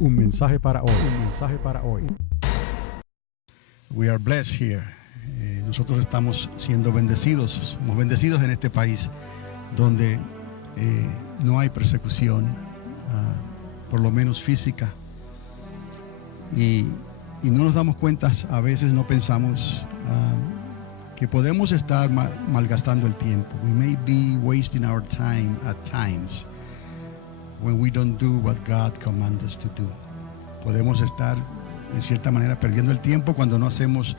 Un mensaje para hoy. Un mensaje para hoy. We are blessed here. Nosotros estamos siendo bendecidos. Somos bendecidos en este país donde no hay persecución, por lo menos física. Y no nos damos cuenta, a veces no pensamos que podemos estar malgastando el tiempo. We may be wasting our time at times when we don't do what God commands us to do. Podemos estar en cierta manera perdiendo el tiempo cuando no hacemos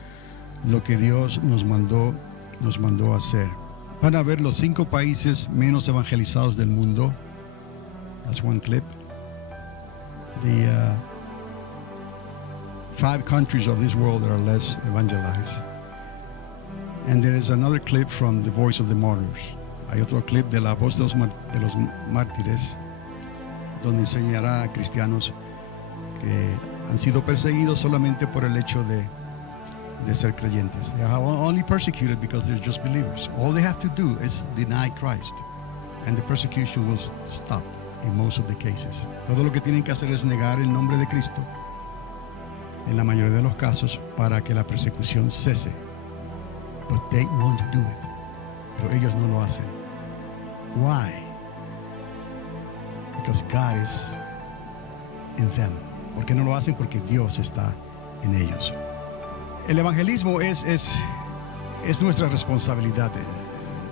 lo que Dios nos mandó a hacer. Van a ver los 5 países menos evangelizados del mundo. That's one clip. The 5 countries of this world that are less evangelized. And there is another clip from The Voice of the Martyrs. Hay otro clip de la voz de los mártires, donde enseñará a cristianos que han sido perseguidos solamente por el hecho de ser creyentes. They are only persecuted because they're just believers. All they have to do is deny Christ, and the persecution will stop in most of the cases. Todo lo que tienen que hacer es negar el nombre de Cristo, en la mayoría de los casos, para que la persecución cese. But they won't do it. Pero ellos no lo hacen. Why? Because God is in them. ¿Por qué no lo hacen? Porque Dios está en ellos. El evangelismo es nuestra responsabilidad.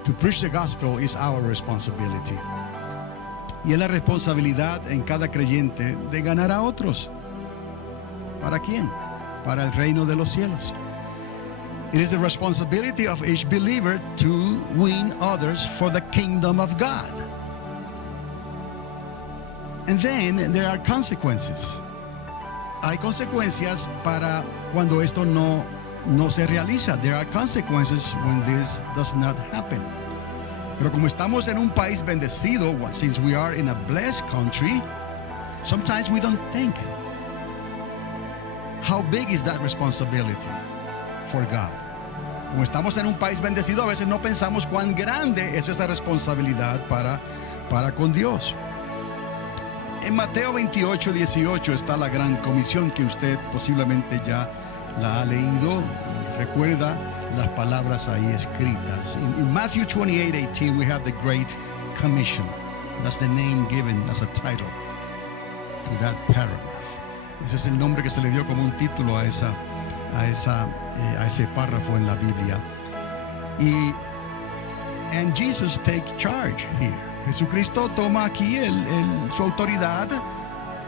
To preach the gospel is our responsibility. Y es la responsabilidad en cada creyente de ganar a otros. ¿Para quién? Para el reino de los cielos. It is the responsibility of each believer to win others for the kingdom of God. And then there are consequences. Hay consecuencias para cuando esto no se realiza. There are consequences when this does not happen. Pero como estamos en un país bendecido, since we are in a blessed country, sometimes we don't think, how big is that responsibility for God? Como estamos en un país bendecido, a veces no pensamos cuán grande es esa responsabilidad para con Dios. En Mateo 28, 18 está la gran comisión que usted posiblemente ya la ha leído y recuerda las palabras ahí escritas. In Matthew 28, 18 we have the Great Commission. That's the name given as a title to that paragraph. Ese es el nombre que se le dio como un título a ese párrafo en la Biblia. And Jesus takes charge here. Jesucristo toma aquí su autoridad,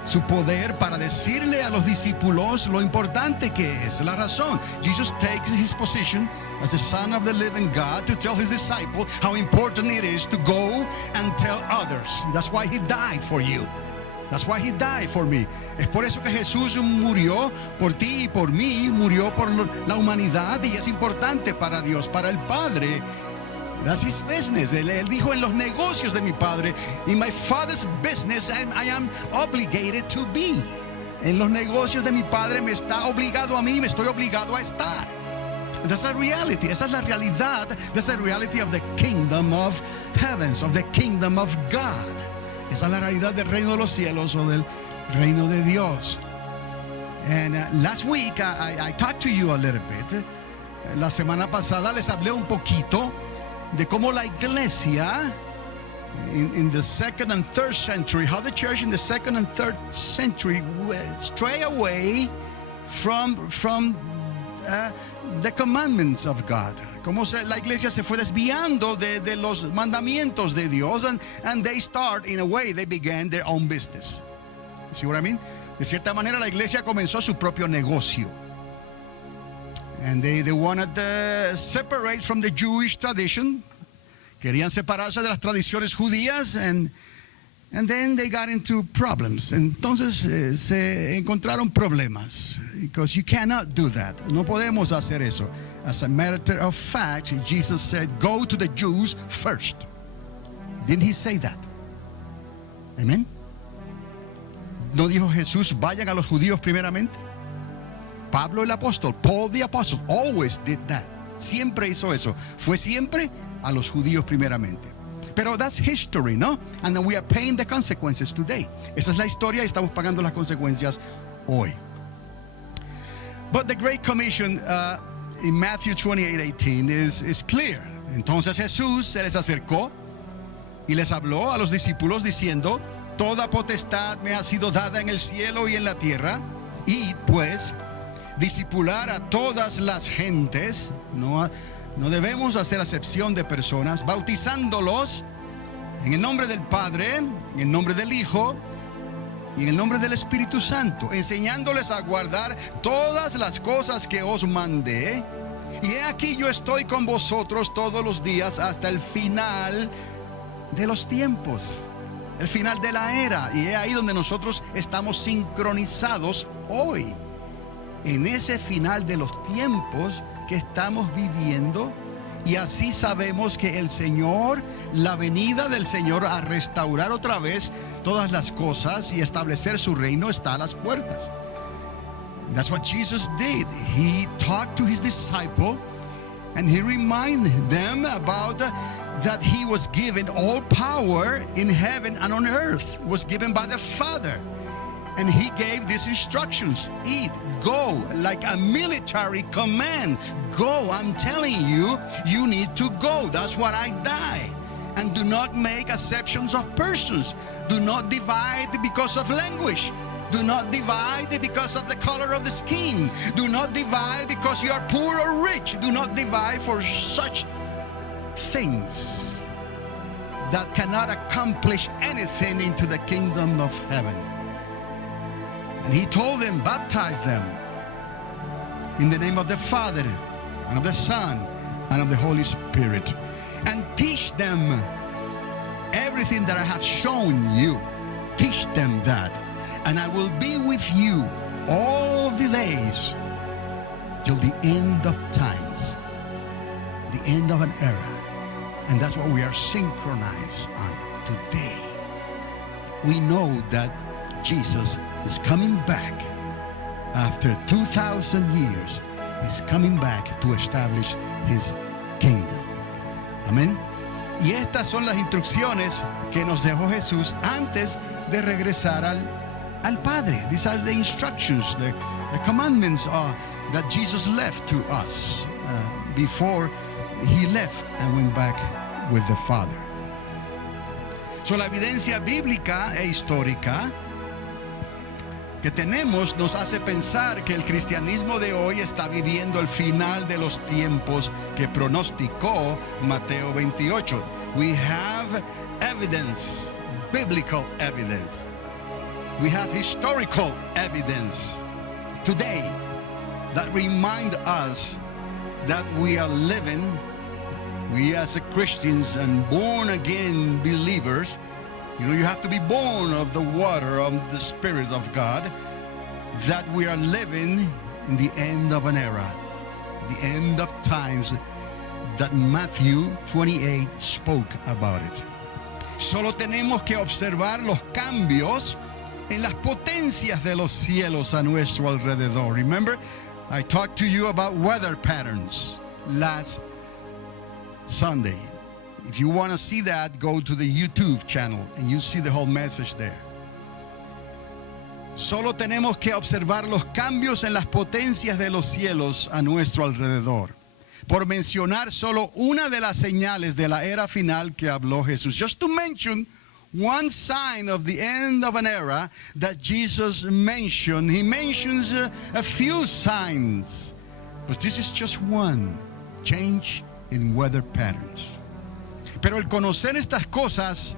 su poder para decirle a los discípulos lo importante que es, la razón. Jesus takes his position as the Son of the living God to tell his disciples how important it is to go and tell others. That's why he died for you. That's why he died for me. Es por eso que Jesús murió por ti y por mí, murió por la humanidad, y es importante para Dios, para el Padre. That's his business. Él dijo, en los negocios de mi Padre, in my Father's business I am obligated to be. En los negocios de mi Padre me está obligado a mí, me estoy obligado a estar. That's a reality. Esa es la realidad. That's the reality of the kingdom of heavens, of the kingdom of God. Esa es la realidad del reino de los cielos o del reino de Dios. And last week I talked to you a little bit. La semana pasada les hablé un poquito de cómo la iglesia in the 2nd and 3rd century, how the church in the 2nd and 3rd century stray away from the commandments of God. Cómo la iglesia se fue desviando de los mandamientos de Dios, and they start, in a way, they began their own business. You see what I mean? De cierta manera la iglesia comenzó su propio negocio. And they wanted to separate from the Jewish tradition. Querían separarse de las tradiciones judías, and then they got into problems. Entonces se encontraron problemas. Because you cannot do that. No podemos hacer eso. As a matter of fact, Jesus said, go to the Jews first. Didn't he say that? Amen. ¿No dijo Jesús, vayan a los judíos primeramente? Pablo el apóstol, Paul the apostle, always did that. Siempre hizo eso. Fue siempre a los judíos primeramente. Pero that's history, ¿no? And then we are paying the consequences today. Esa es la historia y estamos pagando las consecuencias hoy. But the Great Commission in Matthew 28:18 is clear. Entonces Jesús se les acercó y les habló a los discípulos diciendo: toda potestad me ha sido dada en el cielo y en la tierra. Y pues discipular a todas las gentes, no debemos hacer acepción de personas, bautizándolos en el nombre del Padre, en el nombre del Hijo y en el nombre del Espíritu Santo, enseñándoles a guardar todas las cosas que os mandé. Y he aquí, yo estoy con vosotros todos los días hasta el final de los tiempos, el final de la era. Y es ahí donde nosotros estamos sincronizados hoy, en ese final de los tiempos que estamos viviendo. Y así sabemos que el Señor, la venida del Señor a restaurar otra vez todas las cosas y establecer su reino, está a las puertas. That's what Jesus did. He talked to his disciple and he reminded them about that he was given all power in heaven and on earth. It was given by the Father. And he gave these instructions: eat, go, like a military command. Go, I'm telling you, you need to go. That's what I died. And do not make exceptions of persons. Do not divide because of language. Do not divide because of the color of the skin. Do not divide because you are poor or rich. Do not divide for such things that cannot accomplish anything into the kingdom of heaven. And he told them, baptize them in the name of the Father and of the Son and of the Holy Spirit, and teach them everything that I have shown you. Teach them that, and I will be with you all the days till the end of times, the end of an era. And that's what we are synchronized on today. We know that Jesus is coming back after 2,000 years. He's coming back to establish his kingdom. Amén. Y estas son las instrucciones que nos dejó Jesús antes de regresar al Padre. These are the instructions, the commandments that Jesus left to us before he left and went back with the Father. So, la evidencia bíblica e histórica que tenemos nos hace pensar que el cristianismo de hoy está viviendo el final de los tiempos que pronosticó Mateo 28. We have evidence, biblical evidence. We have historical evidence today that remind us that we are living, we as Christians and born again believers. You know, you have to be born of the water of the Spirit of God, that we are living in the end of an era, the end of times that Matthew 28 spoke about it. Solo tenemos que observar los cambios en las potencias de los cielos a nuestro alrededor. Remember, I talked to you about weather patterns last Sunday. If you want to see that, go to the YouTube channel and you see the whole message there. Solo tenemos que observar los cambios en las potencias de los cielos a nuestro alrededor, por mencionar solo una de las señales de la era final que habló Jesús. Just to mention one sign of the end of an era that Jesus mentioned. He mentions a few signs, but this is just one: change in weather patterns. Pero el conocer estas cosas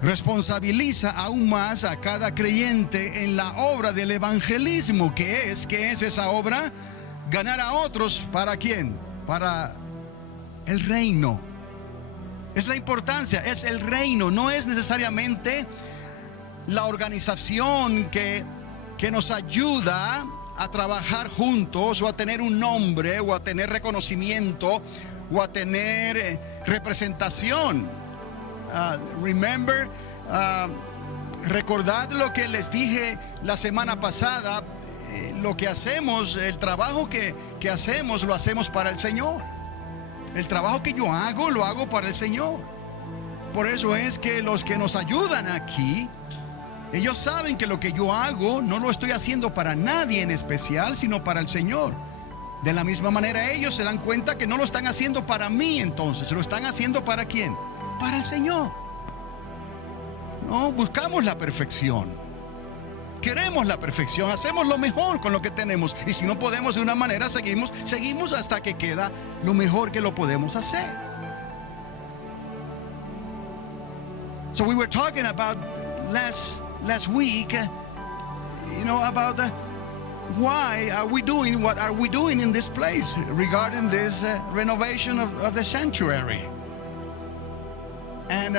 responsabiliza aún más a cada creyente en la obra del evangelismo. ¿Qué es esa obra? Ganar a otros, ¿para quién? Para el reino. Es la importancia, es el reino, no es necesariamente la organización que nos ayuda a trabajar juntos o a tener un nombre o a tener reconocimiento o a tener representación. Recordad lo que les dije la semana pasada. Lo que hacemos, el trabajo que hacemos, lo hacemos para el Señor. El trabajo que yo hago, lo hago para el Señor. Por eso es que los que nos ayudan aquí, ellos saben que lo que yo hago no lo estoy haciendo para nadie en especial, sino para el Señor. De la misma manera ellos se dan cuenta que no lo están haciendo para mí, entonces lo están haciendo ¿para quién? Para el Señor. No buscamos la perfección, queremos la perfección, hacemos lo mejor con lo que tenemos, y si no podemos de una manera, seguimos hasta que queda lo mejor que lo podemos hacer. So we were talking about last week, about why are we doing what are we doing in this place regarding this renovation of the sanctuary. And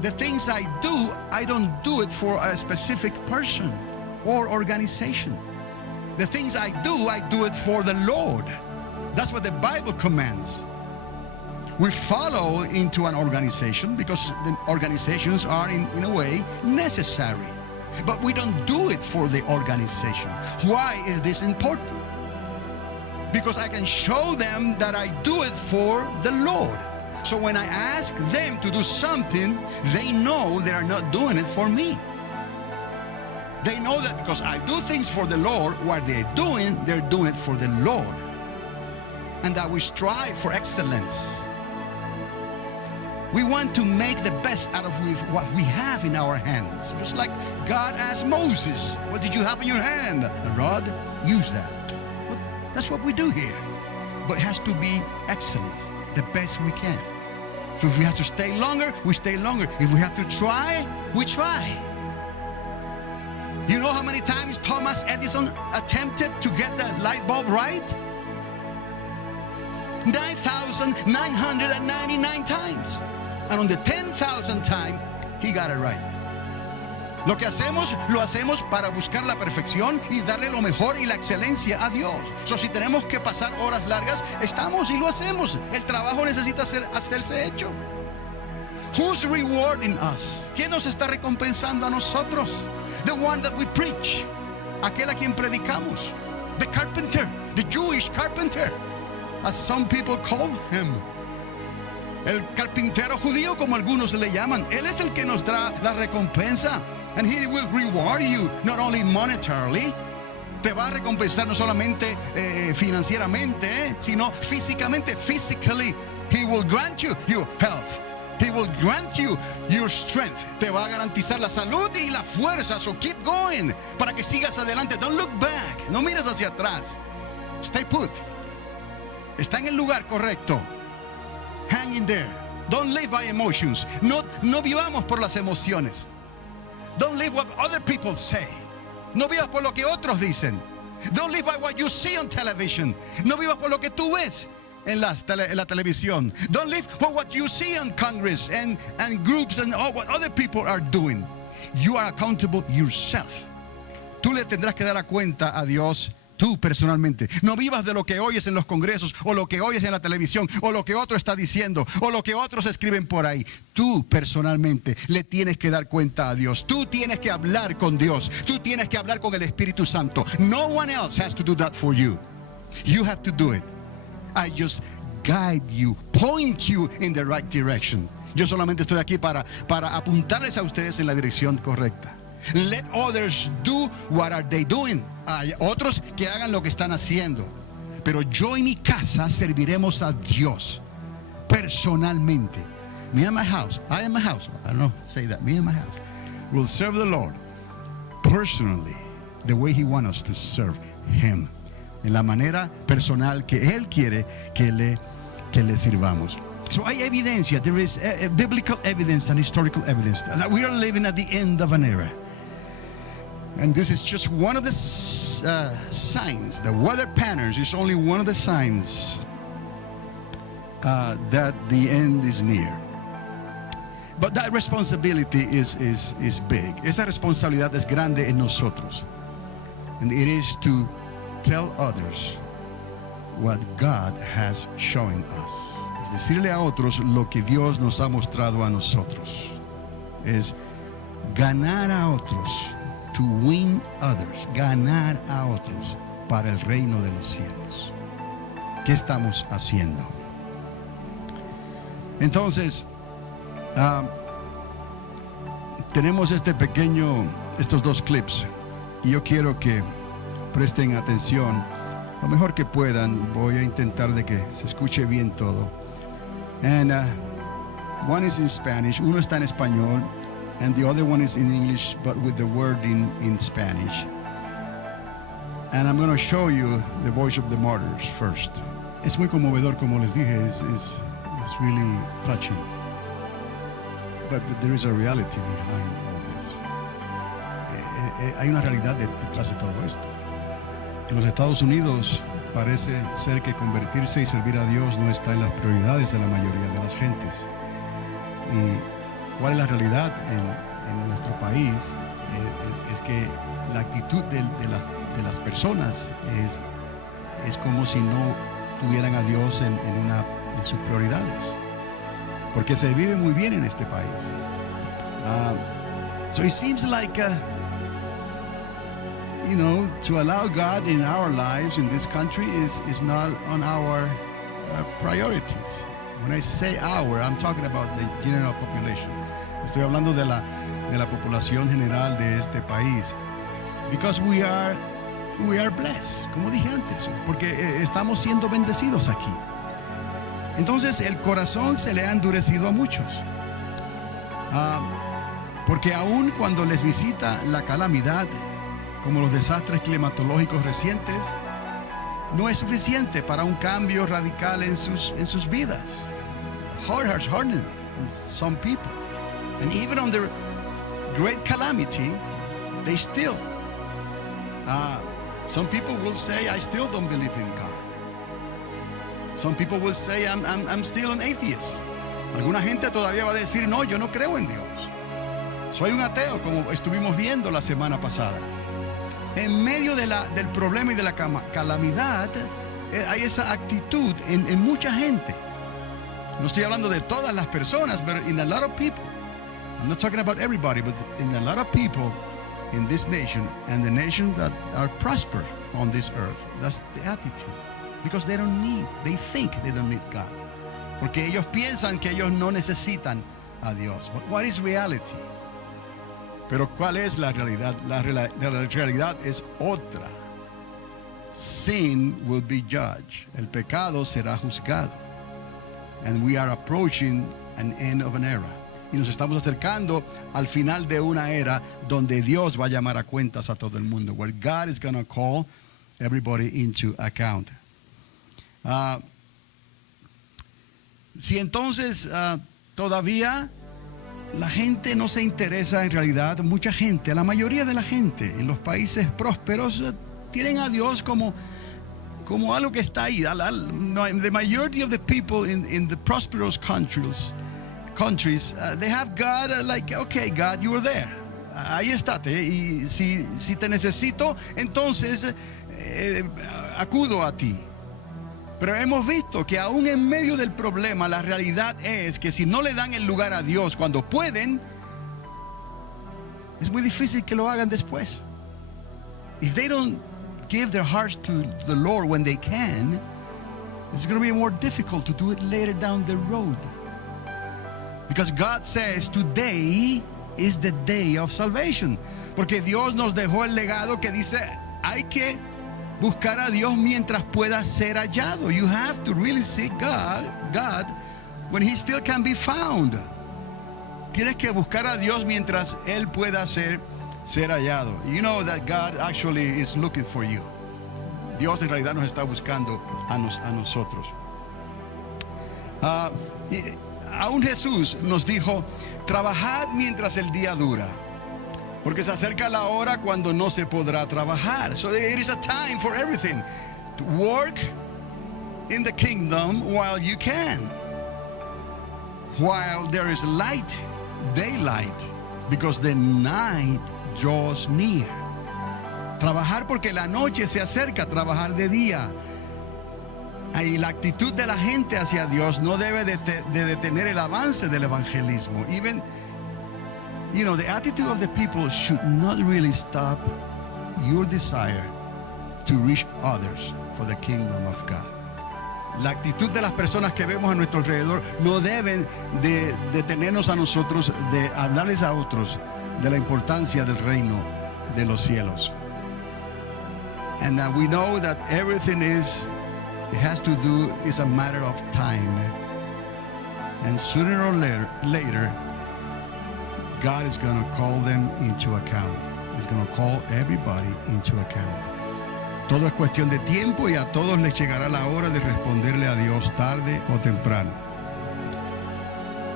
the things I do, I don't do it for a specific person or organization. The things I do it for the Lord. That's what the Bible commands. We follow into an organization because the organizations are in a way necessary. But we don't do it for the organization. Why is this important? Because I can show them that I do it for the Lord. So when I ask them to do something, they know they are not doing it for me. They know that because I do things for the Lord, what they're doing it for the Lord. And that we strive for excellence. We want to make the best out of what we have in our hands. Just like God asked Moses, what did you have in your hand? A rod? Use that. Well, that's what we do here. But it has to be excellence, the best we can. So if we have to stay longer, we stay longer. If we have to try, we try. You know how many times Thomas Edison attempted to get the light bulb right? 9,999 times. And on the 10,000th time, he got it right. Lo que hacemos, lo hacemos para buscar la perfección y darle lo mejor y la excelencia a Dios. So, si tenemos que pasar horas largas, estamos y lo hacemos. El trabajo necesita hacerse hecho. Who's rewarding us? ¿Quién nos está recompensando a nosotros? The one that we preach. Aquel a quien predicamos. The carpenter, the Jewish carpenter, as some people call him. El carpintero judío, como algunos le llaman. Él es el que nos da la recompensa. And he will reward you, not only monetarily. Te va a recompensar no solamente financieramente, sino físicamente. Physically, he will grant you your health. He will grant you your strength. Te va a garantizar la salud y la fuerza. So keep going, para que sigas adelante. Don't look back. No mires hacia atrás. Stay put. Está en el lugar correcto. Hang in there. Don't live by emotions. No vivamos por las emociones. Don't live what other people say. No vivas por lo que otros dicen. Don't live by what you see on television. No vivas por lo que tú ves en la televisión. Don't live for what you see on Congress and groups and all what other people are doing. You are accountable yourself. Tú le tendrás que dar a cuenta a Dios. Tú personalmente. No vivas de lo que oyes en los congresos, o lo que oyes en la televisión, o lo que otro está diciendo, o lo que otros escriben por ahí. Tú personalmente le tienes que dar cuenta a Dios. Tú tienes que hablar con Dios. Tú tienes que hablar con el Espíritu Santo. No one else has to do that for you. You have to do it. I just guide you, point you in the right direction. Yo solamente estoy aquí para apuntarles a ustedes en la dirección correcta. Let others do what are they doing. Hay otros que hagan lo que están haciendo. Pero yo y mi casa serviremos a Dios personalmente. Me and my house, I am my house. I don't know, say that. Me and my house will serve the Lord personally, the way He wants us to serve Him. En la manera personal que Él quiere que le sirvamos. So hay evidencia, there is biblical evidence and historical evidence that we are living at the end of an era. And this is just one of the signs. The weather patterns is only one of the signs that the end is near. But that responsibility is big. Esa responsabilidad es grande en nosotros. And it is to tell others what God has shown us. Es decirle a otros lo que Dios nos ha mostrado a nosotros. Es ganar a otros. To win others, ganar a otros para el reino de los cielos. ¿Qué estamos haciendo? Entonces, tenemos estos dos clips, y yo quiero que presten atención lo mejor que puedan. Voy a intentar de que se escuche bien todo. And one is in Spanish, uno está en español, and the other one is in English, but with the word in Spanish. And I'm going to show you the voice of the martyrs first. Es muy conmovedor, como les dije, it's really touching. But there is a reality behind all this. Hay una realidad detrás de todo esto. En los Estados Unidos parece ser que convertirse y servir a Dios no está en las prioridades de la mayoría de las gentes. ¿Y cuál es la realidad en nuestro país? Es que la actitud de las personas es como si no tuvieran a Dios en sus prioridades, porque se vive muy bien en este país. So it seems like to allow God in our lives in this country is not on our priorities. When I say our, I'm talking about the general population. Estoy hablando de la población general de este país. Because we are blessed, como dije antes, porque estamos siendo bendecidos aquí. Entonces el corazón se le ha endurecido a muchos. Porque aun cuando les visita la calamidad, como los desastres climatológicos recientes, no es suficiente para un cambio radical en sus vidas. Heart has hardened some people. And even on the great calamity, they still, some people will say, I still don't believe in God. Some people will say, I'm still an atheist. Alguna gente todavía va a decir, no, yo no creo en Dios. Soy un ateo, como estuvimos viendo la semana pasada. En medio del problema y de la calamidad, hay esa actitud en mucha gente. No estoy hablando de todas las personas, pero in a lot of people. I'm not talking about everybody, but in a lot of people in this nation and the nations that are prosper on this earth. That's the attitude. Because they think they don't need God. Porque ellos piensan que ellos no necesitan a Dios. But what is reality? Pero ¿cuál es la realidad? La realidad es otra. Sin will be judged. El pecado será juzgado. And we are approaching an end of an era. Y nos estamos acercando al final de una era donde Dios va a llamar a cuentas a todo el mundo. Where God is going to call everybody into account. Si entonces todavía la gente no se interesa en realidad, mucha gente, la mayoría de la gente en los países prósperos tienen a Dios como algo que está ahí. The majority of the people in the prosperous countries, they have God like, okay, God, you are there. Ahí estate. Y si te necesito, entonces acudo a ti. Pero hemos visto que aún en medio del problema, la realidad es que si no le dan el lugar a Dios cuando pueden, es muy difícil que lo hagan después. If they don't give their hearts to the Lord when they can, it's going to be more difficult to do it later down the road. Because God says today is the day of salvation. Porque Dios nos dejó el legado que dice, hay que buscar a Dios mientras pueda ser hallado. You have to really seek God when He still can be found. Tienes que buscar a Dios mientras Él pueda ser hallado. You know that God actually is looking for you. Dios en realidad nos está buscando a nosotros. Aún Jesús nos dijo, trabajad mientras el día dura, porque se acerca la hora cuando no se podrá trabajar. So there is a time for everything. To work in the kingdom while you can. While there is light, daylight, because the night draws near. Trabajar porque la noche se acerca, trabajar de día. Y la actitud de la gente hacia Dios no debe de detener el avance del evangelismo. Even, the attitude of the people should not really stop your desire to reach others for the kingdom of God. La actitud de las personas que vemos a nuestro alrededor no deben de detenernos a nosotros de hablarles a otros de la importancia del reino de los cielos. And we know that everything it has to do is a matter of time. And sooner or later, God is going to call them into account. He's going to call everybody into account. Todo es cuestión de tiempo y a todos les llegará la hora de responderle a Dios tarde o temprano.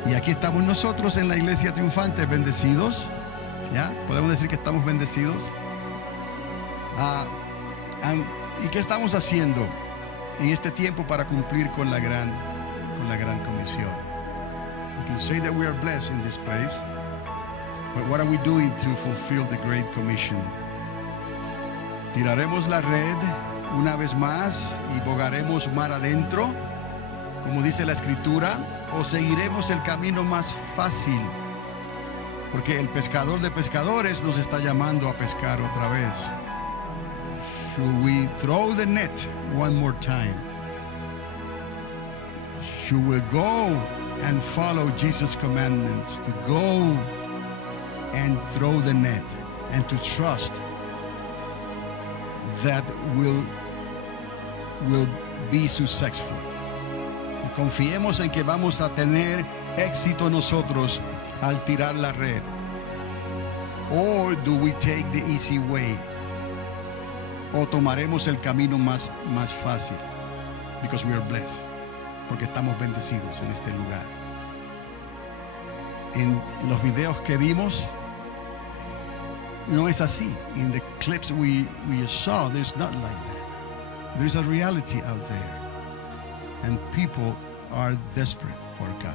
Y aquí estamos nosotros en la iglesia triunfante, bendecidos. ¿Ya? Podemos decir que estamos bendecidos. ¿Y qué estamos haciendo en este tiempo para cumplir con la gran comisión? We can say that we are blessed in this place, but what are we doing to fulfill the Great Commission? ¿Tiraremos la red una vez más y bogaremos mar adentro, como dice la Escritura, o seguiremos el camino más fácil? Porque el pescador de pescadores nos está llamando a pescar otra vez. Should we throw the net one more time? Should we go and follow Jesus' commandments, to go and throw the net and to trust that will be successful? Y confiemos en que vamos a tener éxito nosotros al tirar la red. Or do we take the easy way? O tomaremos el camino más fácil, because we are blessed, porque estamos bendecidos en este lugar. En los videos que vimos, no es así. In the clips we saw, there's not like that. There's a reality out there, and people are desperate for God.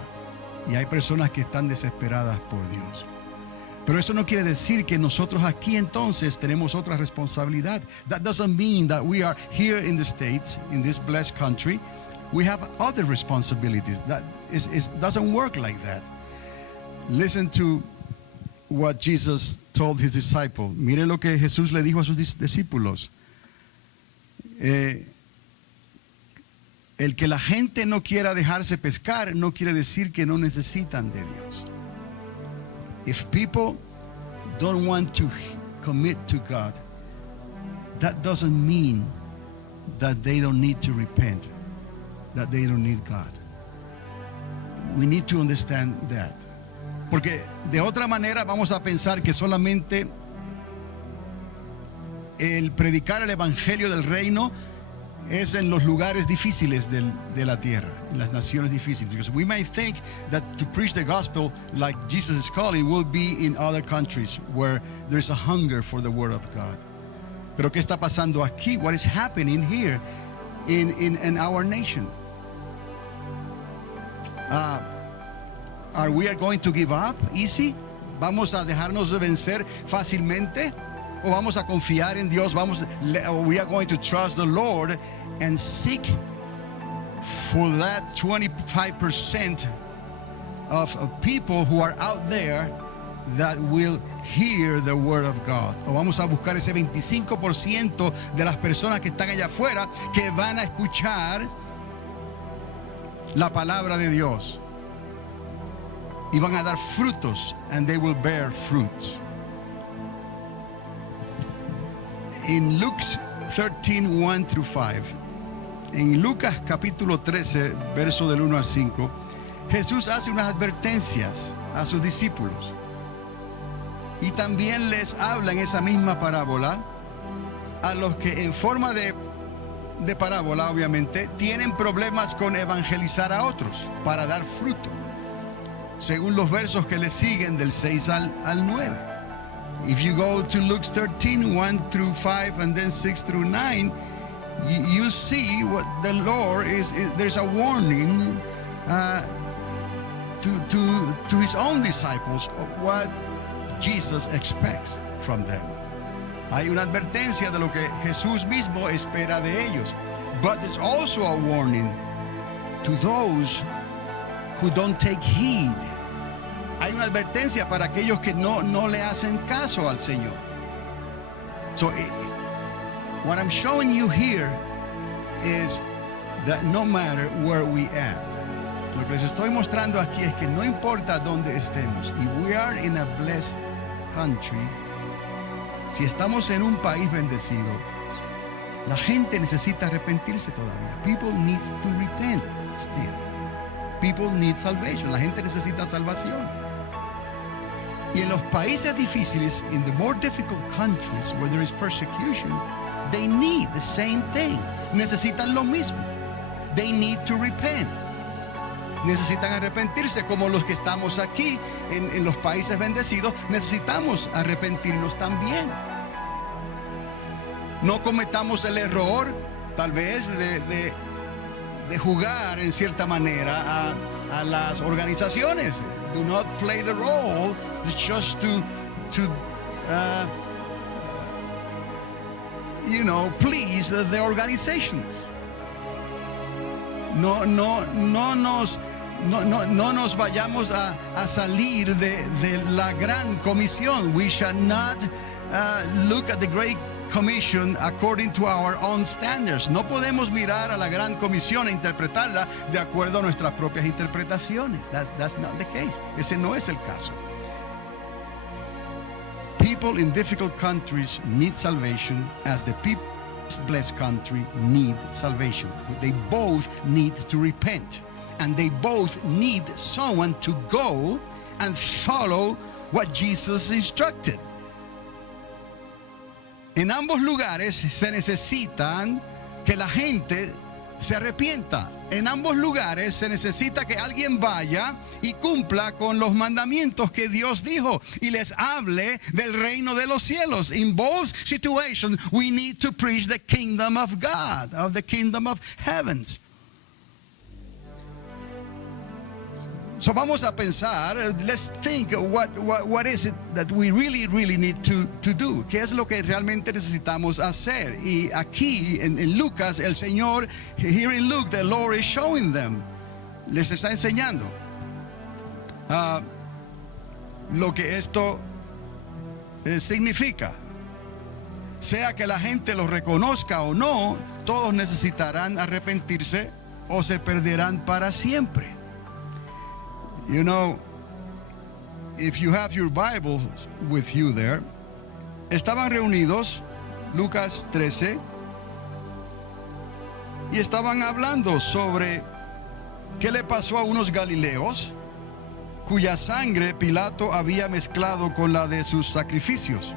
Y hay personas que están desesperadas por Dios. Pero eso no quiere decir que nosotros aquí entonces tenemos otra responsabilidad. That doesn't mean that we are here in the States, in this blessed country, we have other responsibilities. That doesn't work like that. Listen to what Jesus told his disciples. Mire lo que Jesús le dijo a sus discípulos. El que la gente no quiera dejarse pescar no quiere decir que no necesitan de Dios. If people don't want to commit to God, that doesn't mean that they don't need to repent, that they don't need God. We need to understand that. Porque de otra manera vamos a pensar que solamente el predicar el evangelio del reino es en los lugares difíciles de la tierra, en las naciones difíciles. Because we may think that to preach the gospel like Jesus is calling will be in other countries where there's a hunger for the word of God. Pero ¿qué está pasando aquí? What is happening here in our nation? Are we going to give up easy? ¿Vamos a dejarnos de vencer fácilmente? ¿O vamos a confiar en Dios? We are going to trust the Lord and seek for that 25% of people who are out there that will hear the word of God. O vamos a buscar ese 25% de las personas que están allá afuera que van a escuchar la palabra de Dios y van a dar frutos, and they will bear fruits. In Luke 13, 1 through 5, en Lucas capítulo 13, verso del 1 al 5, Jesús hace unas advertencias a sus discípulos y también les habla en esa misma parábola a los que en forma de parábola, obviamente, tienen problemas con evangelizar a otros para dar fruto, según los versos que le siguen del 6 al 9. If you go to Luke 13, 1 through 5, and then 6 through 9, you see what the Lord is. There's a warning to his own disciples of what Jesus expects from them. Hay una advertencia de lo que Jesús mismo espera de ellos. But there's also a warning to those who don't take heed. Hay una advertencia para aquellos que no le hacen caso al Señor. So what I'm showing you here is that no matter where we are, lo que les estoy mostrando aquí es que no importa dónde estemos, if we are in a blessed country, si estamos en un país bendecido, la gente necesita arrepentirse todavía. People need to repent still. People need salvation. La gente necesita salvación. Y en los países difíciles, in the more difficult countries where there is persecution, they need the same thing. Necesitan lo mismo. They need to repent. Necesitan arrepentirse, como los que estamos aquí en los países bendecidos, necesitamos arrepentirnos también. No cometamos el error, tal vez, de jugar en cierta manera a las organizaciones. Do not play the role just to please the organizations. No nos vayamos a salir de la gran comisión. We shall not look at the great commission according to our own standards. No podemos mirar a la gran comisión e interpretarla de acuerdo a nuestras propias interpretaciones. That's not the case. Ese no es el caso. People in difficult countries need salvation as the people in this blessed country need salvation. They both need to repent, and they both need someone to go and follow what Jesus instructed. En ambos lugares se necesitan que la gente se arrepienta. En ambos lugares se necesita que alguien vaya y cumpla con los mandamientos que Dios dijo y les hable del reino de los cielos. In both situations we need to preach the kingdom of God, of the kingdom of heavens. So vamos a pensar, let's think what is it that we really need to do. ¿Qué es lo que realmente necesitamos hacer? Y aquí en Lucas, el Señor, here in Luke, the Lord is showing them. Les está enseñando lo que esto significa. Sea que la gente lo reconozca o no, todos necesitarán arrepentirse o se perderán para siempre. You know, if you have your Bible with you there, estaban reunidos, Lucas 13, y estaban hablando sobre qué le pasó a unos galileos cuya sangre Pilato había mezclado con la de sus sacrificios.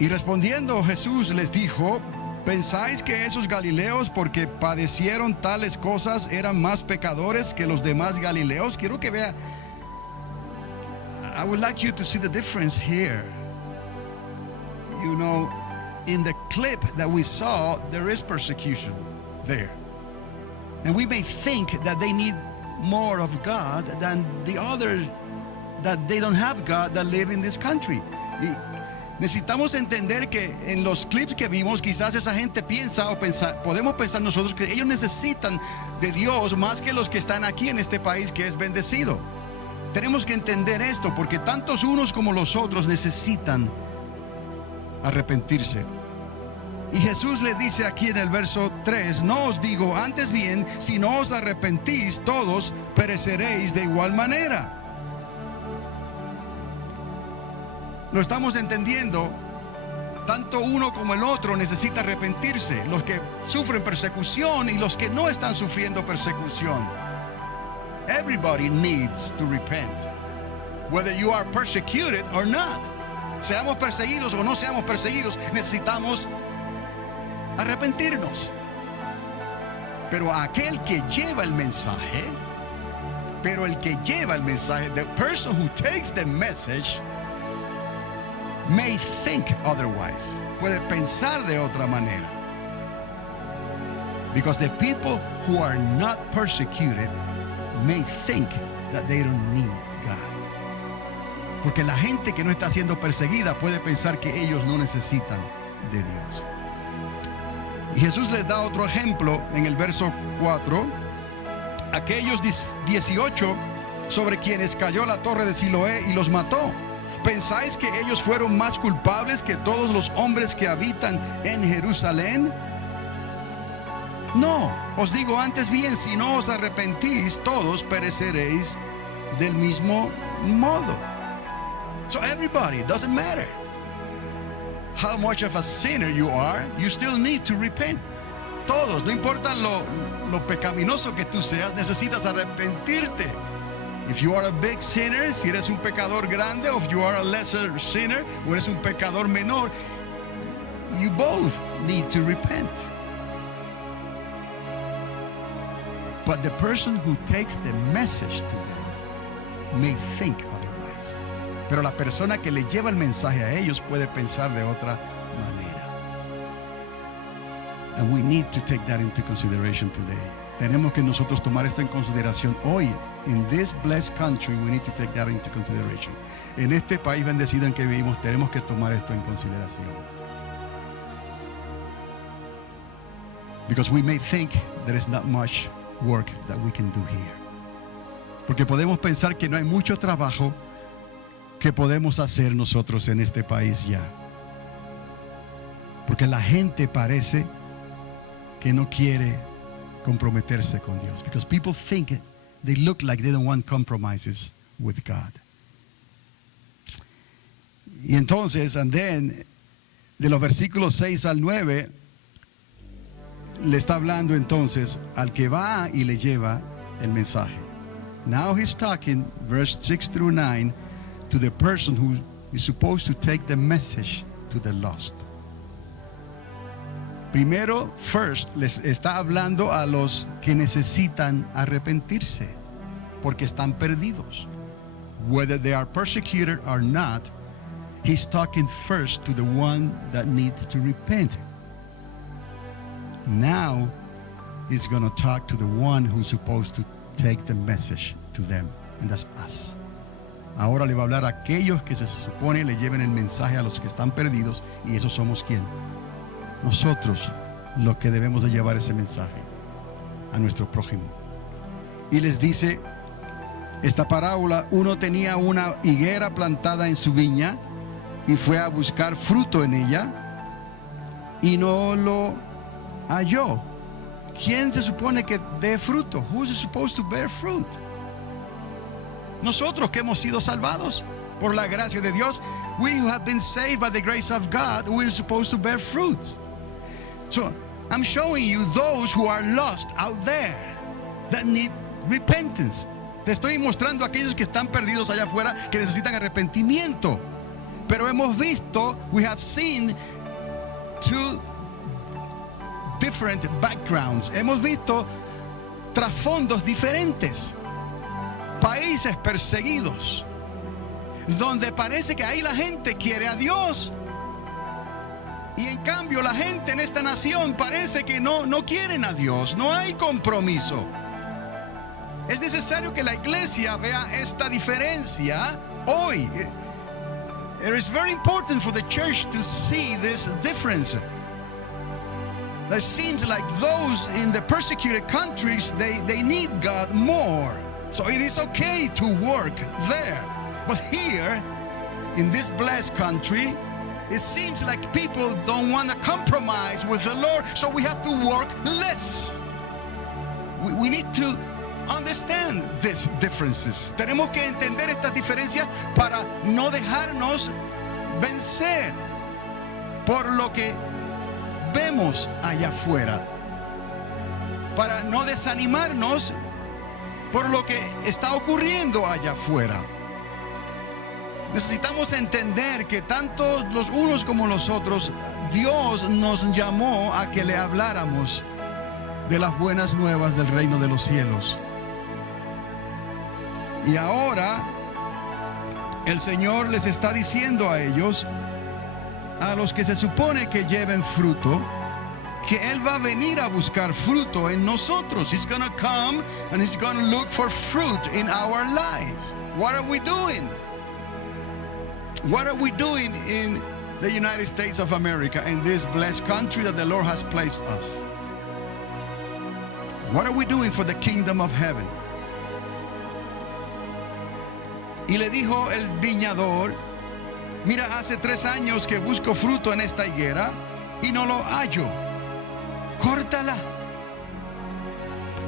Y respondiendo Jesús les dijo: ¿pensáis que esos galileos, porque padecieron tales cosas, eran más pecadores que los demás galileos? Quiero que vea. I would like you to see the difference here. You know, in the clip that we saw, there is persecution there. And we may think that they need more of God than the others, that they don't have God, that live in this country. Necesitamos entender que en los clips que vimos, quizás esa gente podemos pensar nosotros que ellos necesitan de Dios más que los que están aquí en este país que es bendecido. Tenemos que entender esto, porque tantos unos como los otros necesitan arrepentirse. Y Jesús le dice aquí en el verso 3: no os digo, antes bien, si no os arrepentís, todos pereceréis de igual manera. Lo estamos entendiendo. Tanto uno como el otro necesita arrepentirse. Los que sufren persecución y los que no están sufriendo persecución. Everybody needs to repent, whether you are persecuted or not. Seamos perseguidos o no seamos perseguidos, necesitamos arrepentirnos. Pero aquel que lleva el mensaje, the person who takes the message, may think otherwise. Puede pensar de otra manera. Because the people who are not persecuted may think that they don't need God. Porque la gente que no está siendo perseguida puede pensar que ellos no necesitan de Dios. Y Jesús les da otro ejemplo en el verso 4. Aquellos 18 sobre quienes cayó la torre de Siloé y los mató, ¿pensáis que ellos fueron más culpables que todos los hombres que habitan en Jerusalén? No, os digo antes bien, si no os arrepentís, todos pereceréis del mismo modo. So everybody, it doesn't matter how much of a sinner you are, you still need to repent. Todos, no importa lo pecaminoso que tú seas, necesitas arrepentirte. If you are a big sinner, si eres un pecador grande, or if you are a lesser sinner, o eres un pecador menor, you both need to repent. But the person who takes the message to them may think otherwise. Pero la persona que le lleva el mensaje a ellos puede pensar de otra manera. And we need to take that into consideration today. Tenemos que nosotros tomar esto en consideración hoy. In this blessed country, we need to take that into consideration. En este país bendecido en que vivimos, tenemos que tomar esto en consideración. Because we may think there is not much work that we can do here. Porque podemos pensar que no hay mucho trabajo que podemos hacer nosotros en este país ya. Porque la gente parece que no quiere comprometerse con Dios. Because people think they look like they don't want compromises with God. Y entonces, and then, de los versículos 6 al 9, le está hablando entonces al que va y le lleva el mensaje. Now he's talking, verse 6 through 9, to the person who is supposed to take the message to the lost. Primero, first, les está hablando a los que necesitan arrepentirse, porque están perdidos. Whether they are persecuted or not, he's talking first to the one that needs to repent. Now, he's going to talk to the one who's supposed to take the message to them, and that's us. Ahora le va a hablar a aquellos que se supone le lleven el mensaje a los que están perdidos, y esos somos ¿quién? Nosotros, los que debemos de llevar ese mensaje a nuestro prójimo. Y les dice esta parábola: uno tenía una higuera plantada en su viña y fue a buscar fruto en ella y no lo halló. ¿Quién se supone que dé fruto? Who's supposed to bear fruit? Nosotros que hemos sido salvados por la gracia de Dios. We who have been saved by the grace of God, we are supposed to bear fruit. So I'm showing you those who are lost out there that need repentance. Te estoy mostrando a aquellos que están perdidos allá afuera, que necesitan arrepentimiento. Pero hemos visto, we have seen two different backgrounds. Hemos visto trasfondos diferentes. Países perseguidos, donde parece que ahí la gente quiere a Dios, y en cambio la gente en esta nación parece que no quieren a Dios. No hay compromiso. Es necesario que la iglesia vea esta diferencia hoy. It is very important for the church to see this difference. It seems like those in the persecuted countries, they need God more. So it is okay to work there. But here, in this blessed country, it seems like people don't want to compromise with the Lord, so we have to work less. We need to understand these differences. Tenemos que entender estas diferencias para no dejarnos vencer por lo que vemos allá afuera, para no desanimarnos por lo que está ocurriendo allá afuera. Necesitamos entender que tanto los unos como los otros, Dios nos llamó a que le habláramos de las buenas nuevas del reino de los cielos. Y ahora el Señor les está diciendo a ellos, a los que se supone que lleven fruto, que Él va a venir a buscar fruto en nosotros. He's going to come and He's going to look for fruit in our lives. What are we doing? What are we doing in the United States of America, in this blessed country that the Lord has placed us? What are we doing for the kingdom of heaven? Y le dijo el viñador: mira, hace 3 años que busco fruto en esta higuera y no lo hallo. Córtala.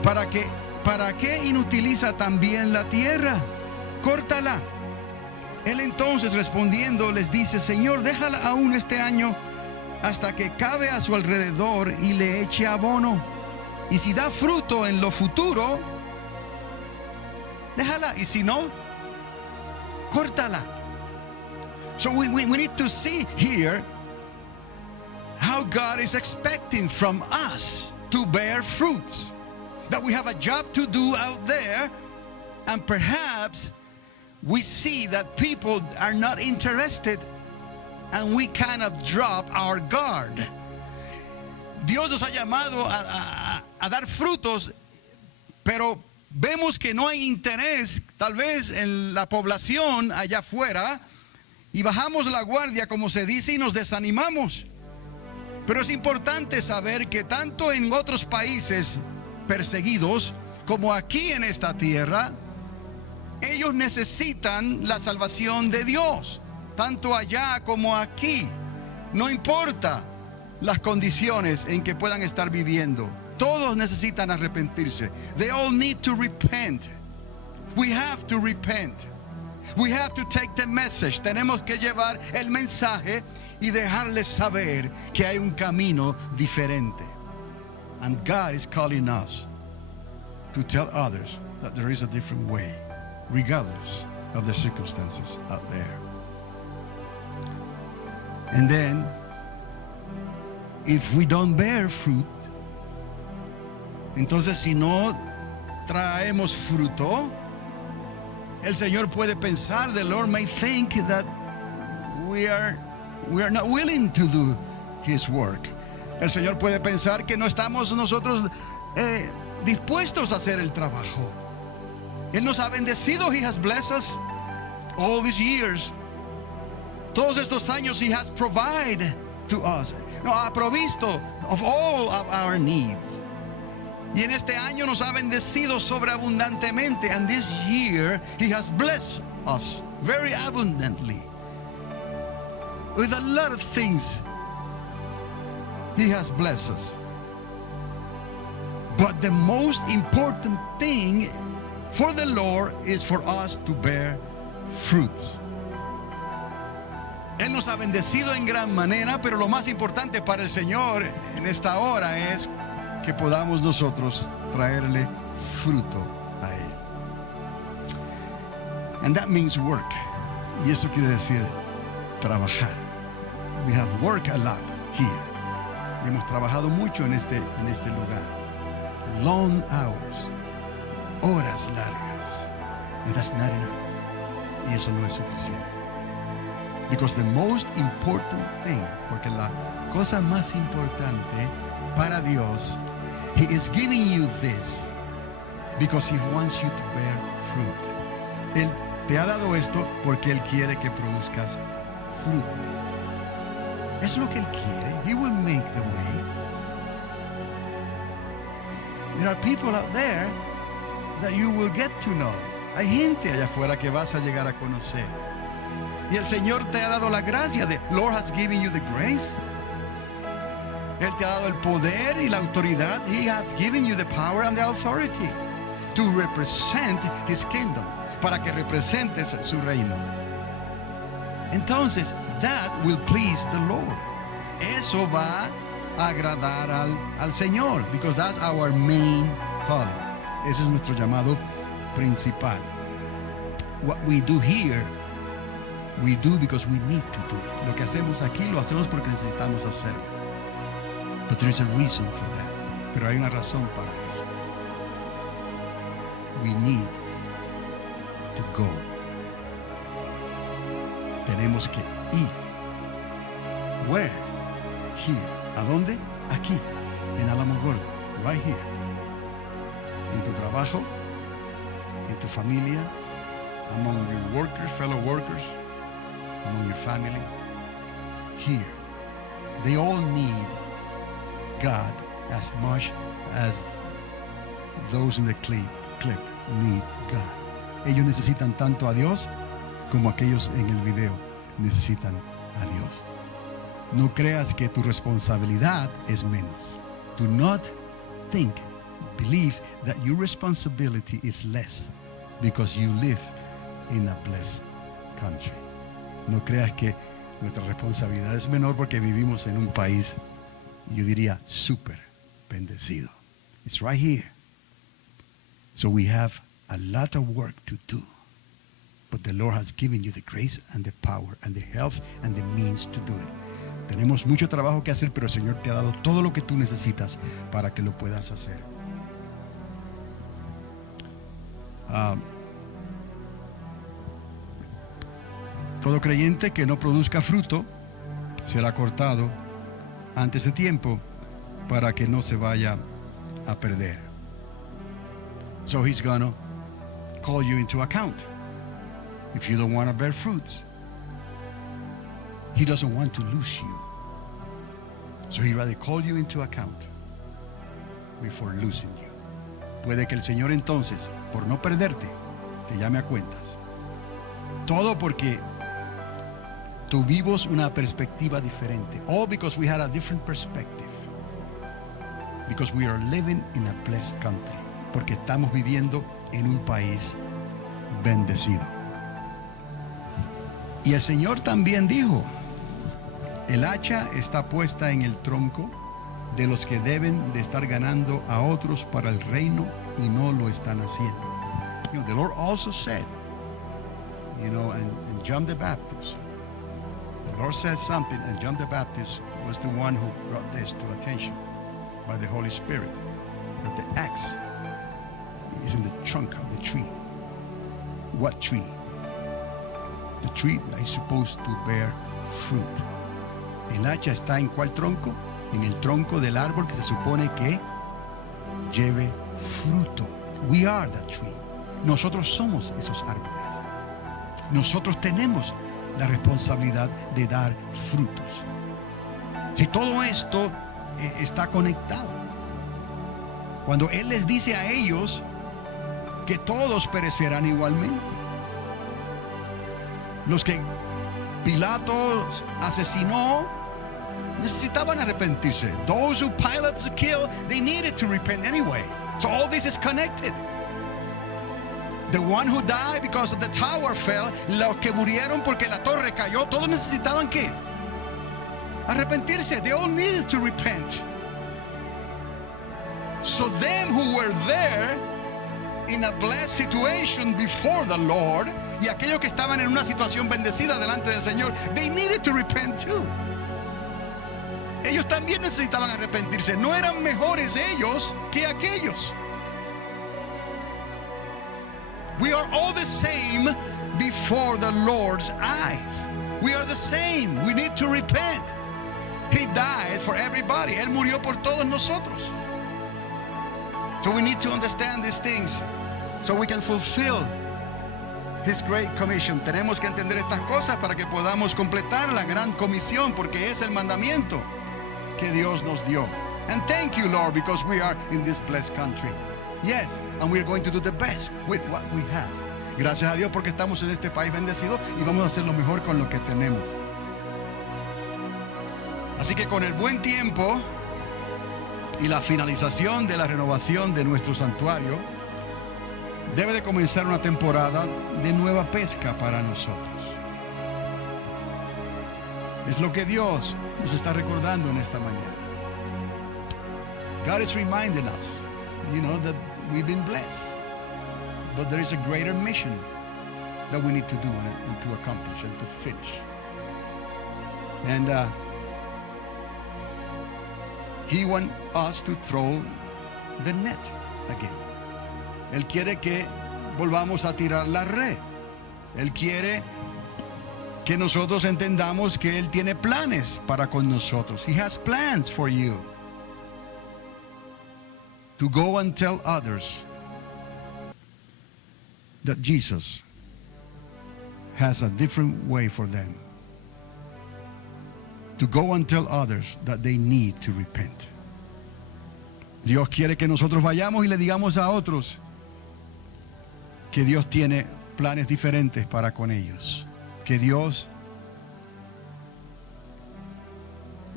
¿Para qué inutiliza también la tierra? Córtala. Él entonces respondiendo les dice: Señor, déjala aún este año hasta que cabe a su alrededor y le eche abono. Y si da fruto en lo futuro, déjala. Y si no, córtala. So we need to see here how God is expecting from us to bear fruits. That we have a job to do out there, and perhaps we see that people are not interested, and we kind of drop our guard. Dios nos ha llamado a dar frutos, pero vemos que no hay interés tal vez en la población allá afuera, y bajamos la guardia, como se dice, y nos desanimamos. Pero es importante saber que tanto en otros países perseguidos como aquí en esta tierra, ellos necesitan la salvación de Dios, tanto allá como aquí. No importa las condiciones en que puedan estar viviendo, todos necesitan arrepentirse. They all need to repent. We have to repent. We have to take the message. Tenemos que llevar el mensaje y dejarles saber que hay un camino diferente. And God is calling us to tell others that there is a different way, regardless of the circumstances out there. And then, if we don't bear fruit, entonces si no traemos fruto, el Señor puede pensar, the Lord may think that we are not willing to do His work. El Señor puede pensar que no estamos nosotros dispuestos a hacer el trabajo. Él nos ha bendecido. He has blessed us all these years. Todos estos años He has provided to us. No, ha provisto of all of our needs. Y en este año nos ha bendecido sobreabundantemente. And this year He has blessed us very abundantly with a lot of things. He has blessed us. But the most important thing for the Lord is for us to bear fruits. Él nos ha bendecido en gran manera, pero lo más importante para el Señor en esta hora es que podamos nosotros traerle fruto a Él. And that means work. Y eso quiere decir trabajar. We have worked a lot here. Hemos trabajado mucho en este lugar. Long hours. Horas largas. And that's not enough. Y eso no es suficiente. Because the most important thing, porque la cosa más importante para Dios, He is giving you this because He wants you to bear fruit. Él te ha dado esto porque Él quiere que produzcas fruto. Es lo que Él quiere. He will make the way. There are people out there that you will get to know. Hay gente allá afuera que vas a llegar a conocer. Y el Señor te ha dado la gracia. The Lord has given you the grace. Él te ha dado el poder y la autoridad. He has given you the power and the authority to represent His kingdom, para que representes su reino. Entonces, that will please the Lord. Eso va a agradar al Señor, because that's our main calling. Ese es nuestro llamado principal. What we do here, we do because we need to do it. Lo que hacemos aquí lo hacemos porque necesitamos hacerlo. But there is a reason for that. Pero hay una razón para eso. We need to go. Tenemos que ir. Where? Here. ¿A dónde? Aquí, en Alamogordo, right here. En tu trabajo, en tu familia, among your workers, fellow workers, among your family. Here. They all need God as much as those in the clip need God. Ellos necesitan tanto a Dios como aquellos en el video necesitan a Dios. No creas que tu responsabilidad es menos. Do not believe that your responsibility is less because you live in a blessed country. No creas que nuestra responsabilidad es menor porque vivimos en un país, yo diría, súper bendecido. It's right here. So we have a lot of work to do. But the Lord has given you the grace and the power and the health and the means to do it. Tenemos mucho trabajo que hacer, pero el Señor te ha dado todo lo que tú necesitas para que lo puedas hacer. Todo creyente que no produzca fruto será cortado antes de tiempo para que no se vaya a perder. So he's gonna call you into account if you don't want to bear fruits. He doesn't want to lose you. So he'd rather call you into account before losing you. Puede que el Señor entonces, por no perderte, te llame a cuentas. Todo porque tuvimos una perspectiva diferente. All because we had a different perspective. Because we are living in a blessed country. Porque estamos viviendo en un país bendecido. Y el Señor también dijo, el hacha está puesta en el tronco de los que deben de estar ganando a otros para el reino y no lo están haciendo. You know, the Lord also said, you know, and John the Baptist, the Lord said something, and John the Baptist was the one who brought this to attention by the Holy Spirit, that the axe is in the trunk of the tree. What tree? The tree that is supposed to bear fruit. El hacha está en ¿cuál tronco? En el tronco del árbol que se supone que lleve fruto. We are that tree. Nosotros somos esos árboles. Nosotros tenemos la responsabilidad de dar frutos. Si todo esto está conectado, cuando Él les dice a ellos que todos perecerán igualmente, los que Pilato asesinó necesitaban arrepentirse. Those who Pilate killed, they needed to repent anyway. So all this is connected. The one who died because the tower fell, los que murieron porque la torre cayó, todos necesitaban ¿qué? Arrepentirse. They all needed to repent. So them who were there in a blessed situation before the Lord, y aquellos que estaban en una situación bendecida delante del Señor, they needed to repent too. Ellos también necesitaban arrepentirse. No eran mejores ellos que aquellos. We are all the same before the Lord's eyes. We are the same. We need to repent. He died for everybody. Él murió por todos nosotros. So we need to understand these things so we can fulfill His Great Commission. Tenemos que entender estas cosas para que podamos completar la gran comisión, porque es el mandamiento que Dios nos dio. And thank you, Lord, because we are in this blessed country. Yes, and we are going to do the best with what we have. Gracias a Dios porque estamos en este país bendecido y vamos a hacer lo mejor con lo que tenemos. Así que con el buen tiempo y la finalización de la renovación de nuestro santuario, debe de comenzar una temporada de nueva pesca para nosotros. Es lo que Dios nos está recordando en esta mañana. God is reminding us, you know, that we've been blessed, but there is a greater mission that we need to do and to accomplish and to finish. And He wants us to throw the net again. Él quiere que volvamos a tirar la red. Él quiere que nosotros entendamos que Él tiene planes para con nosotros. He has plans for you. To go and tell others that Jesus has a different way for them. To go and tell others that they need to repent. Dios quiere que nosotros vayamos y le digamos a otros que Dios tiene planes diferentes para con ellos. Que Dios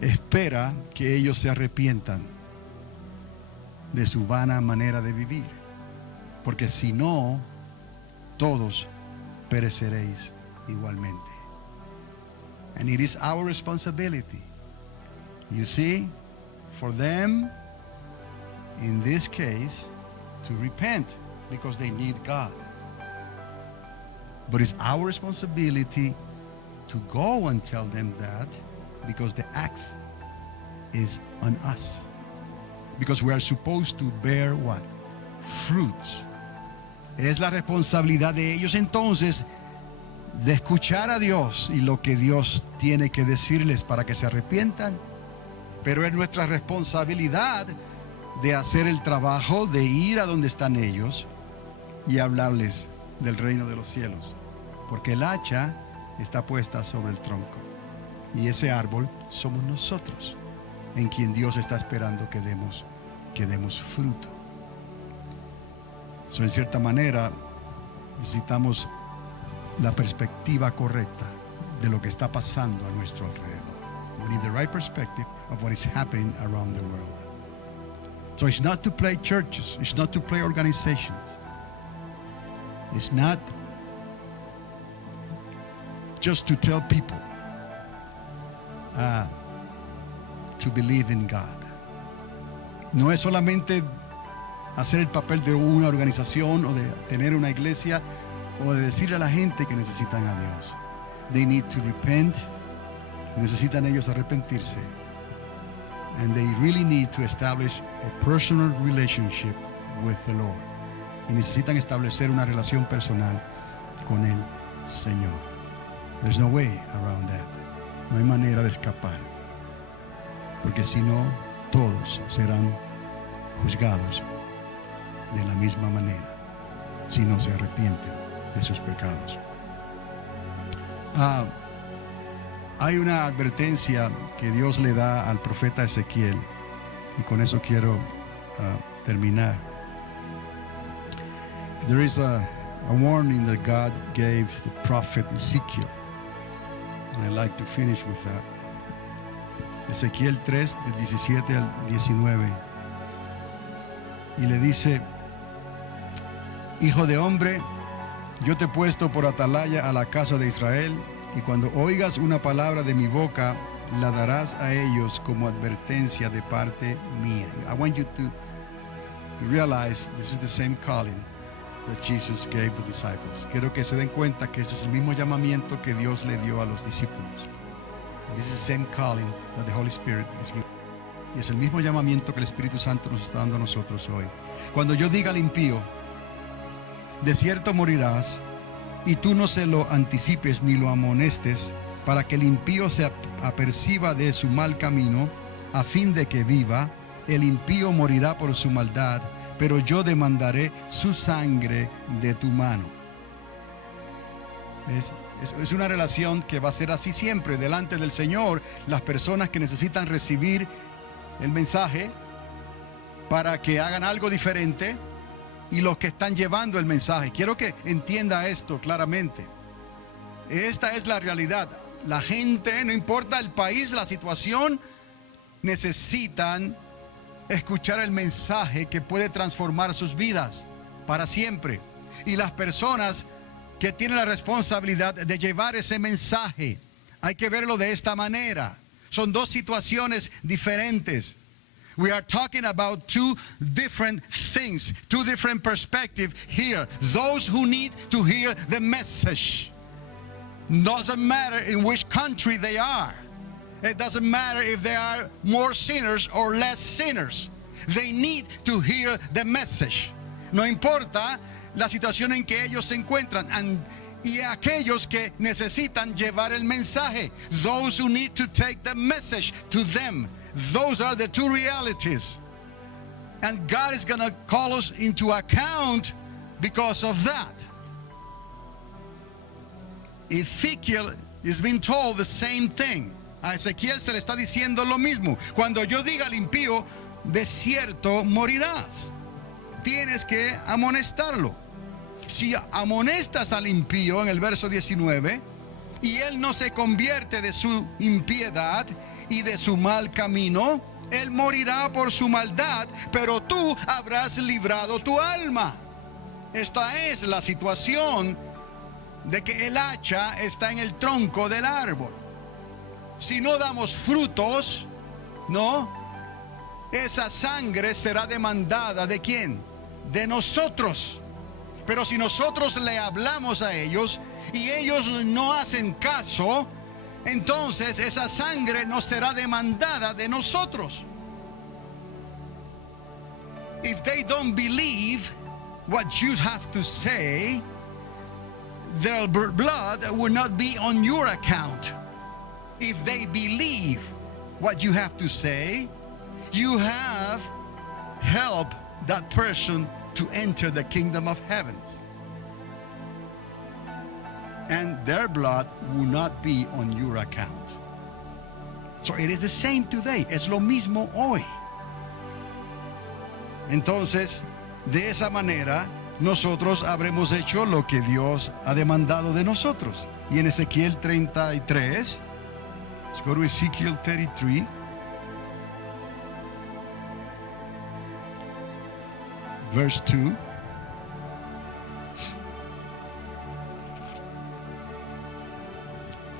espera que ellos se arrepientan de su vana manera de vivir. Porque si no, todos pereceréis igualmente. And it is our responsibility, you see, for them, in this case, to repent because they need God. But it's our responsibility to go and tell them that because the axe is on us. Because we are supposed to bear what? Fruits. Es la responsabilidad de ellos entonces de escuchar a Dios y lo que Dios tiene que decirles para que se arrepientan. Pero es nuestra responsabilidad de hacer el trabajo, de ir a donde están ellos y hablarles del reino de los cielos. Porque el hacha está puesta sobre el tronco. Y ese árbol somos nosotros, en quien Dios está esperando que demos fruto. En cierta manera, necesitamos la perspectiva correcta de lo que está pasando a nuestro alrededor. We need the right perspective of what is happening around the world. So it's not to play churches, it's not to play organizations. It's not just to tell people to believe in God. No es solamente hacer el papel de una organización o de tener una iglesia o de decirle a la gente que necesitan a Dios. They need to repent. Necesitan ellos arrepentirse. And they really need to establish a personal relationship with the Lord. Y necesitan establecer una relación personal con el Señor. There's no way around that. No hay manera de escapar. Porque si no, todos serán juzgados de la misma manera si no se arrepienten de sus pecados. Hay una advertencia que Dios le da al profeta Ezequiel, y con eso quiero terminar. There is a warning that God gave the prophet Ezekiel, and I'd like to finish with that. Ezequiel 3, del 17 al 19, y le dice: Hijo de hombre, yo te he puesto por atalaya a la casa de Israel, y cuando oigas una palabra de mi boca, la darás a ellos como advertencia de parte mía. I want you to realize this is the same calling that Jesus gave the disciples. Quiero que se den cuenta que ese es el mismo llamamiento que Dios le dio a los discípulos. This is the same calling that the Holy Spirit is giving. Y es el mismo llamamiento que el Espíritu Santo nos está dando a nosotros hoy. Cuando yo diga al impío, de cierto morirás, y tú no se lo anticipes ni lo amonestes, para que el impío se aperciba de su mal camino, a fin de que viva. El impío morirá por su maldad, pero yo demandaré su sangre de tu mano. Es una relación que va a ser así siempre delante del Señor. Las personas que necesitan recibir el mensaje para que hagan algo diferente, y los que están llevando el mensaje. Quiero que entienda esto claramente. Esta es la realidad. La gente, no importa el país, la situación, necesitan escuchar el mensaje que puede transformar sus vidas para siempre. Y las personas que tienen la responsabilidad de llevar ese mensaje, hay que verlo de esta manera. Son dos situaciones diferentes. We are talking about two different things, two different perspectives here. Those who need to hear the message. Doesn't matter in which country they are. It doesn't matter if they are more sinners or less sinners. They need to hear the message. No importa la situación en que ellos se encuentran. Y aquellos que necesitan llevar el mensaje. Those who need to take the message to them. Those are the two realities. And God is going to call us into account because of that. Ezekiel is being told the same thing. A Ezequiel se le está diciendo lo mismo. Cuando yo diga al impío, de cierto morirás. Tienes que amonestarlo. Si amonestas al impío en el verso 19 y él no se convierte de su impiedad y de su mal camino, él morirá por su maldad, pero tú habrás librado tu alma. Esta es la situación de que el hacha está en el tronco del árbol. Si no damos frutos, ¿no? Esa sangre será demandada ¿de quién? De nosotros. Pero si nosotros le hablamos a ellos y ellos no hacen caso, entonces esa sangre no será demandada de nosotros. If they don't believe what you have to say, their blood will not be on your account. If they believe what you have to say, you have helped that person to enter the kingdom of heavens. And their blood will not be on your account. So it is the same today. Es lo mismo hoy. Entonces, de esa manera, nosotros habremos hecho lo que Dios ha demandado de nosotros. Y en Ezequiel 33, let's go to Ezekiel 33. Verse 2.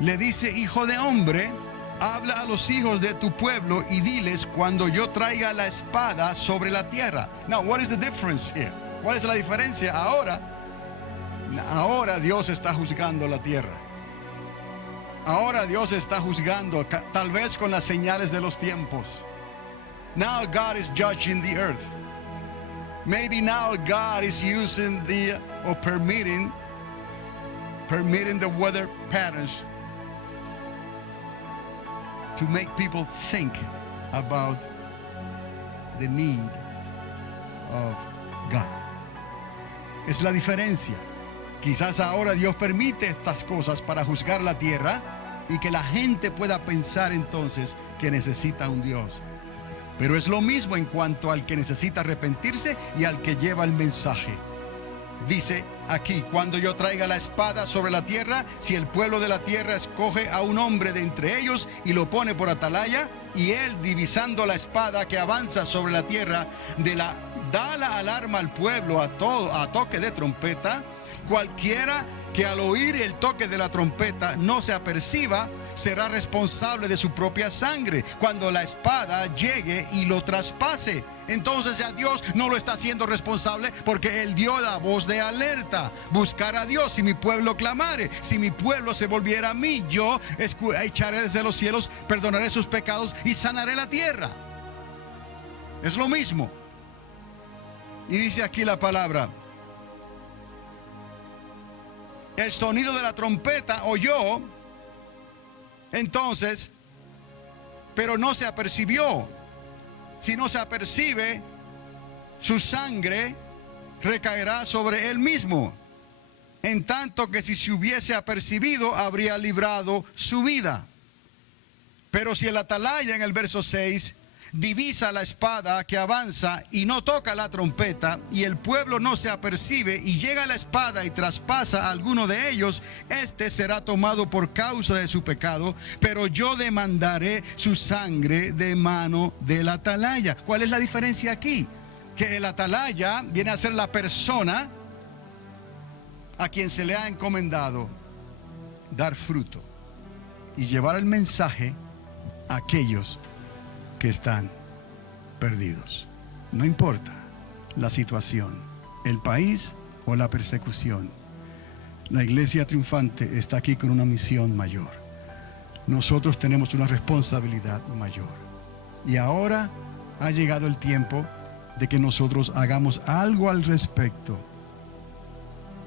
Le dice: hijo de hombre, habla a los hijos de tu pueblo y diles cuando yo traiga la espada sobre la tierra. Now, what is the difference here? ¿Cuál es la diferencia? Ahora Dios está juzgando la tierra. Ahora Dios está juzgando, tal vez con las señales de los tiempos. Now God is judging the earth. Maybe now God is using or permitting the weather patterns to make people think about the need of God. Es la diferencia. Quizás ahora Dios permite estas cosas para juzgar la tierra y que la gente pueda pensar entonces que necesita un Dios. Pero es lo mismo en cuanto al que necesita arrepentirse y al que lleva el mensaje. Dice aquí: cuando yo traiga la espada sobre la tierra, si el pueblo de la tierra escoge a un hombre de entre ellos y lo pone por atalaya, y él, divisando la espada que avanza sobre la tierra, da la alarma al pueblo a toque de trompeta, cualquiera que al oír el toque de la trompeta no se aperciba, será responsable de su propia sangre cuando la espada llegue y lo traspase. Entonces ya Dios no lo está haciendo responsable, porque Él dio la voz de alerta: buscar a Dios. Si mi pueblo clamare, si mi pueblo se volviera a mí, yo echaré desde los cielos, perdonaré sus pecados y sanaré la tierra. Es lo mismo. Y dice aquí la palabra: el sonido de la trompeta oyó, entonces, pero no se apercibió. Si no se apercibe, su sangre recaerá sobre él mismo, en tanto que si se hubiese apercibido, habría librado su vida. Pero si el atalaya, en el verso 6, divisa la espada que avanza y no toca la trompeta, y el pueblo no se apercibe, y llega la espada y traspasa a alguno de ellos, este será tomado por causa de su pecado, pero yo demandaré su sangre de mano del atalaya. ¿Cuál es la diferencia aquí? Que el atalaya viene a ser la persona a quien se le ha encomendado dar fruto y llevar el mensaje a aquellos que están perdidos. No importa la situación, el país o la persecución, la iglesia triunfante está aquí con una misión mayor. Nosotros tenemos una responsabilidad mayor. Y ahora ha llegado el tiempo de que nosotros hagamos algo al respecto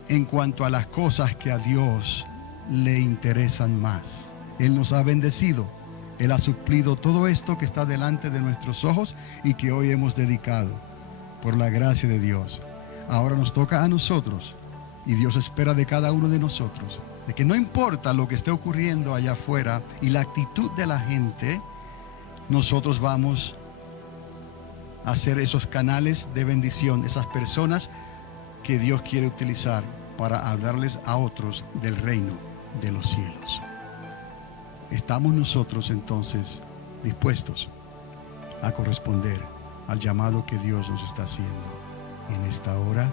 en cuanto a las cosas que a Dios le interesan más. Él nos ha bendecido. Él ha suplido todo esto que está delante de nuestros ojos y que hoy hemos dedicado por la gracia de Dios. Ahora nos toca a nosotros, y Dios espera de cada uno de nosotros, de que no importa lo que esté ocurriendo allá afuera y la actitud de la gente, nosotros vamos a ser esos canales de bendición, esas personas que Dios quiere utilizar para hablarles a otros del reino de los cielos. ¿Estamos nosotros entonces dispuestos a corresponder al llamado que Dios nos está haciendo en esta hora?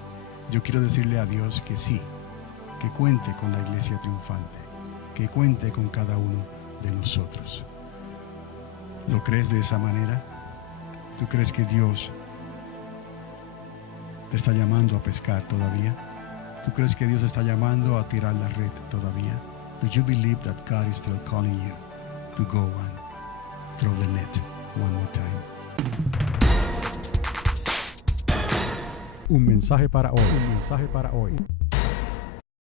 Yo quiero decirle a Dios que sí, que cuente con la iglesia triunfante, que cuente con cada uno de nosotros. ¿Lo crees de esa manera? ¿Tú crees que Dios te está llamando a pescar todavía? ¿Tú crees que Dios está llamando a tirar la red todavía? Do you believe that God is still calling you to go and throw the net one more time? Un mensaje para hoy. Un mensaje para hoy.